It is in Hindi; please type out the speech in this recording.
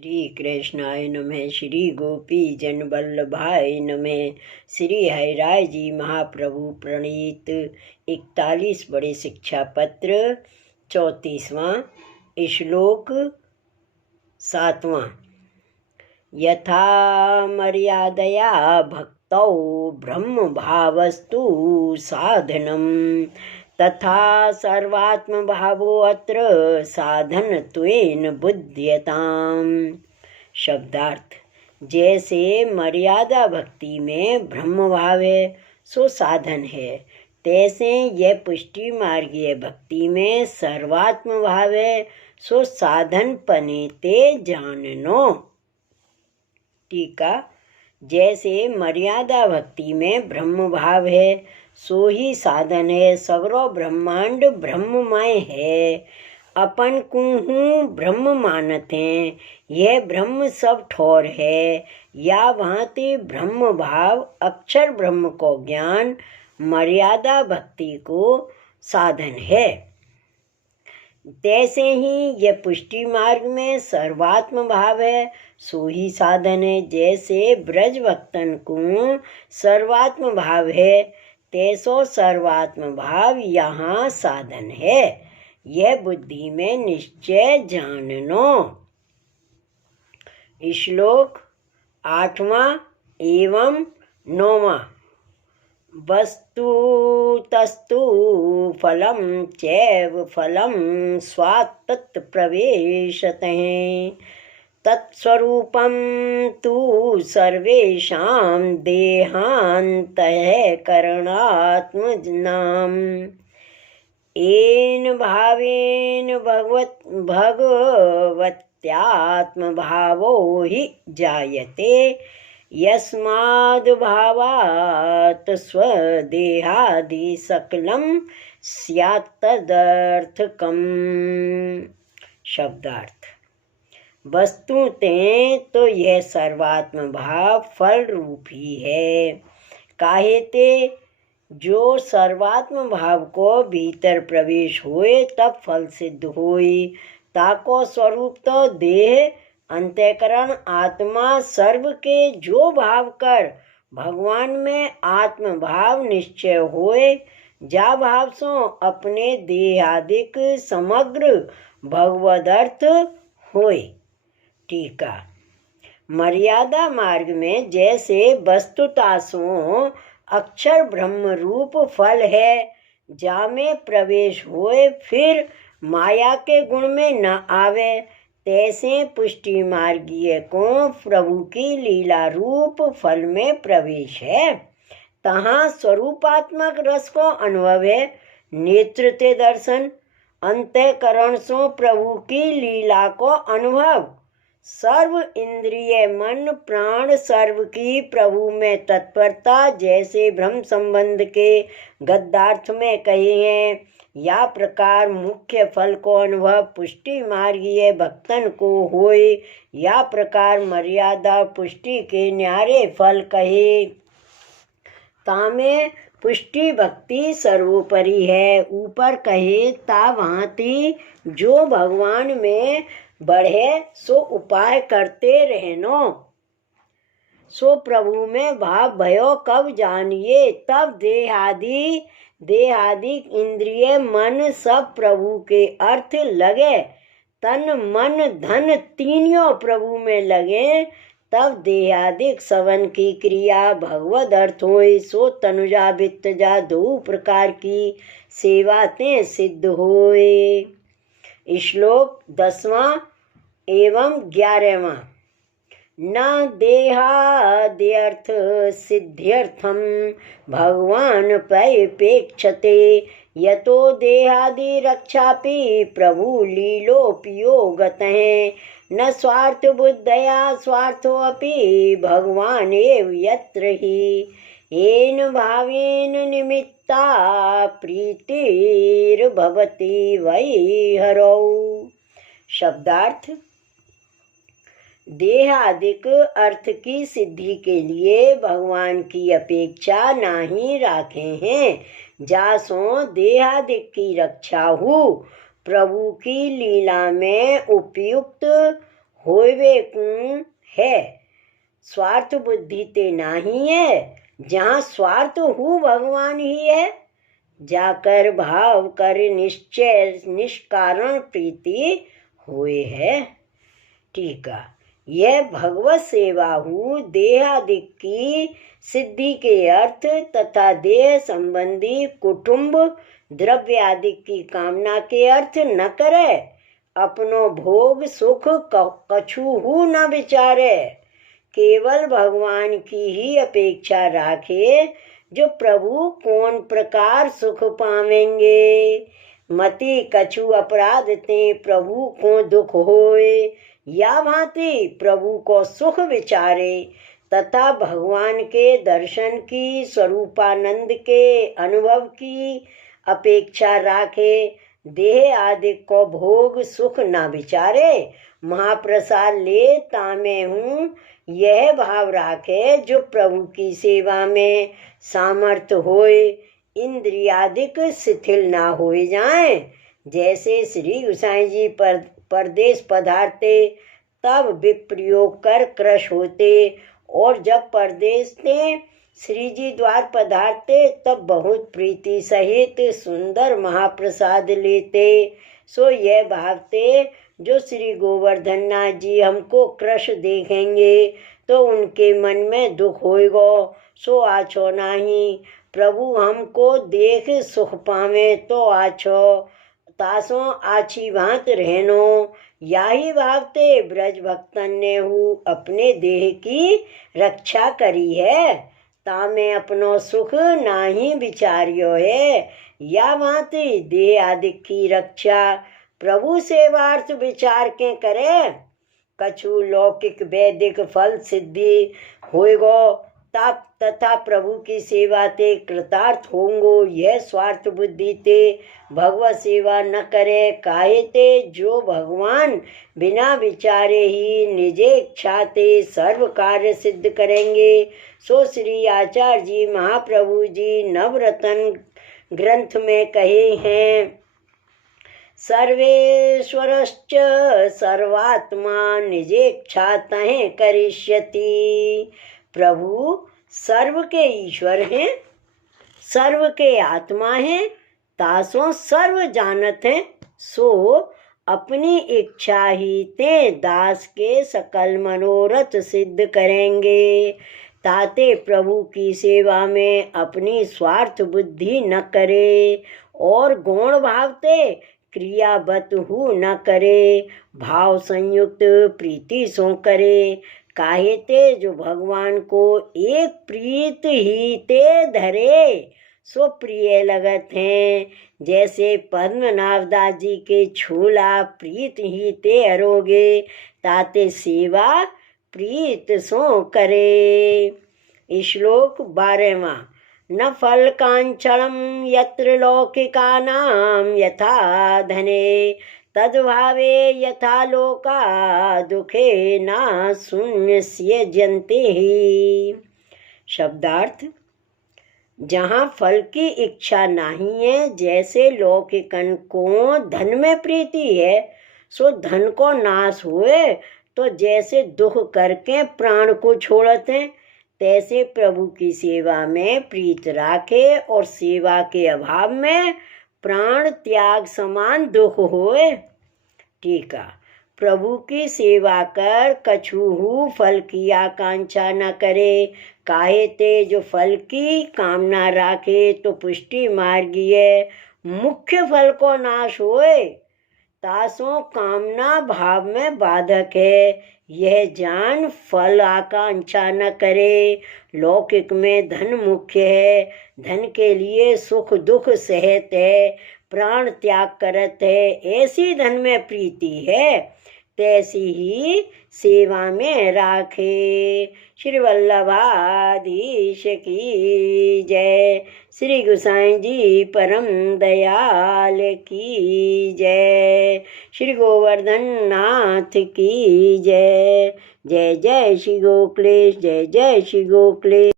श्री कृष्णाय नमः। श्री गोपी जन वल्लभाय नमः। श्री हरिराय जी महाप्रभु प्रणीत 41 बड़े शिक्षा पत्र 34वां श्लोक 7वां। यथा मर्यादया भक्तौ ब्रह्म भावस्तु साधनम तथा सर्वात्म भावो अत्र साधनत्वेन बुध्यताम। शब्दार्थ। जैसे मर्यादा भक्ति में ब्रह्म भाव है सो साधन है, तैसे यह पुष्टि मार्गीय भक्ति में सर्वात्म भाव है सो साधन पनेते जाननो। टीका। जैसे मर्यादा भक्ति में ब्रह्म भाव है सो ही साधन है। सगरो ब्रह्मांड ब्रह्ममय है, अपन को हूँ ब्रह्म मानत हैं, यह ब्रह्म सब ठोर है। या भांति ब्रह्म भाव अक्षर ब्रह्म को ज्ञान मर्यादा भक्ति को साधन है, तैसे ही यह पुष्टि मार्ग में सर्वात्म भाव है सो ही साधन है। जैसे ब्रज भक्तन को सर्वात्म भाव है तैसो सर्वात्म भाव यहाँ साधन है, यह बुद्धि में निश्चय जाननो। श्लोक 8वां एवं 9वां। वस्तु तस्तु फलम चैव फलम स्वात्तत् प्रवेशते तत्स्वरूपं तु सर्वेषां देहान्तः करणात्मनाम्। येन भावेन भगवत्यात्मभावो हि जायते यस्माद् भावात् स्वदेहादि सकलं स्यात् तदर्थकम्। शब्दार्थ। वस्तुतः तो यह सर्वात्म भाव फल रूप ही है। काहेते जो सर्वात्म भाव को भीतर प्रवेश होए तब फल सिद्ध होए। ताको स्वरूप तो देह अंतःकरण आत्मा सर्व के जो भाव कर भगवान में आत्म भाव निश्चय होए, जा भाव सो अपने देहादिक समग्र भगवदर्थ होए। टीका। मर्यादा मार्ग में जैसे वस्तुता सो अक्षर ब्रह्म रूप फल है, जामे प्रवेश होए फिर माया के गुण में न आवे, तैसे पुष्टि मार्गीय को प्रभु की लीला रूप फल में प्रवेश है। तहाँ स्वरूपात्मक रस को अनुभव है, नेत्र ते दर्शन, अंतःकरण सो प्रभु की लीला को अनुभव। सर्व इंद्रिय मन प्राण सर्व की प्रभु में तत्परता जैसे ब्रह्म संबंध के गद्यार्थ में कहे हैं, या प्रकार मुख्य फल को अनुभव पुष्टि मार्गीय भक्तन को होए, या प्रकार मर्यादा पुष्टि के न्यारे फल कहे। तामे पुष्टि भक्ति सर्वोपरि है। ऊपर कहे ता भांति जो भगवान में बढ़े सो उपाय करते रहनो। सो प्रभु में भाव भयो कब जानिए, तब देहादि इंद्रिय मन सब प्रभु के अर्थ लगे। तन मन धन तीनों प्रभु में लगे, तब देहादिक सवन की क्रिया भगवद अर्थ होए। सो तनुजा वित्तजा दो प्रकार की सेवातें सिद्ध होए। श्लोक 10वां एवं 11वां। न देहाद्यर्थ सिद्ध्यर्थम भगवान पैपेक्षते यतो देहादि रक्षापि प्रभु लीलोपयोगतः न स्वार्थ बुद्धया स्वार्थोऽपि भगवान एव यत्र हि येन भावेन निमित्ता प्रीतिर्भवति वै हरौ। शब्दार्थ। देहादिक अर्थ की सिद्धि के लिए भगवान की अपेक्षा नहीं राखे हैं, जासों देहादिक की रक्षा हो। प्रभु की लीला में उपयुक्त होवे कौन है, स्वार्थ बुद्धि ते नाही है, जहाँ स्वार्थ हु भगवान ही है। जाकर भाव कर निश्चय निष्कारण प्रीति हुए है। टीका, यह भगवत सेवा हु देहादि की सिद्धि के अर्थ तथा देह संबंधी कुटुंब द्रव्य आदि की कामना के अर्थ न करे, अपनो भोग सुख कछु हु न विचारे, केवल भगवान की ही अपेक्षा राखे, जो प्रभु कौन प्रकार सुख पावेंगे। मति कछु अपराध ते प्रभु को दुख होए, या भांति प्रभु को सुख विचारे, तथा भगवान के दर्शन की स्वरूपानंद के अनुभव की अपेक्षा राखे, देह आदि को भोग सुख न विचारे, महाप्रसाद ले तामे हूँ, यह भाव राखे, जो प्रभु की सेवा में सामर्थ होए, इंद्रियादिक शिथिल ना हो जाए। जैसे श्री गोसाई जी परदेश पधारते तब विप्रयोग कर क्रश होते, और जब परदेश थे श्री जी द्वार पधारते तब बहुत प्रीति सहित सुंदर महाप्रसाद लेते। सो यह भावते, जो श्री गोवर्धन नाथ जी हमको क्रश देखेंगे तो उनके मन में दुख होएगो, सो आछो नहीं। प्रभु हमको देख सुख पावे तो आछो, तासो आछी भांत रहनो। याही भावते ब्रज भक्तन ने हु अपने देह की रक्षा करी है, तामे अपनो सुख नाही विचारियो है। या भांति देह आदि की रक्षा प्रभु सेवार्थ विचार के करे, कछु लौकिक वैदिक फल सिद्धि होएगो, तथा प्रभु की सेवा ते कृतार्थ होंगो। यह स्वार्थ बुद्धि ते भगवत सेवा न करे, काहे ते जो भगवान बिना विचारे ही निजे इच्छा ते सर्व कार्य सिद्ध करेंगे। सो श्री आचार्य जी महाप्रभु जी नवरत्न ग्रंथ में कहे हैं, सर्वेश्वरश्च सर्वात्मा निजेच्छा तहे करिष्यति। प्रभु सर्व के ईश्वर हैं, सर्व के आत्मा हैं, तासों सर्व जानत हैं, सो अपनी इच्छा ही ते दास के सकल मनोरथ सिद्ध करेंगे। ताते प्रभु की सेवा में अपनी स्वार्थ बुद्धि न करे, और गौण भावते क्रियावत हु न करे, भाव संयुक्त प्रीति सो करे। काहे ते जो भगवान को एक प्रीत ही ते धरे, सो प्रिय लगत हैं। जैसे पद्मनाभ दास जी के छोला प्रीत ही ते अरोगे, ताते सेवा प्रीत सो करे। श्लोक 12वां। न फल कांचनम यत्र लौकिकानां यथा धने, तद्भावे यथा लोका दुखे न शून्यस्यजन्ते ही। शब्दार्थ, जहाँ फल की इच्छा नहीं है, जैसे लौकिकन को धन में प्रीति है, सो धन को नाश हुए तो जैसे दुख करके प्राण को छोड़ते हैं, तैसे प्रभु की सेवा में प्रीत राखे और सेवा के अभाव में प्राण त्याग समान दुख होए। टीका, प्रभु की सेवा कर कछुहु फल की आकांक्षा न करे, काहे ते जो फल की कामना राखे तो पुष्टि मार्गीय मुख्य फल को नाश होए, तासों कामना भाव में बाधक है। यह जान फल आकांक्षा न करे। लौकिक में धन मुख्य है, धन के लिए सुख दुख सहत है, प्राण त्याग करत है, ऐसी धन में प्रीति है, तैसी ही सेवा में राखे। श्री वल्लभाधीश की जय। श्री गोसाई जी परम दयाल की जय। श्री गोवर्धन नाथ की जय। जय जय श्री गोखलेश, जय जय श्री गोखलेश।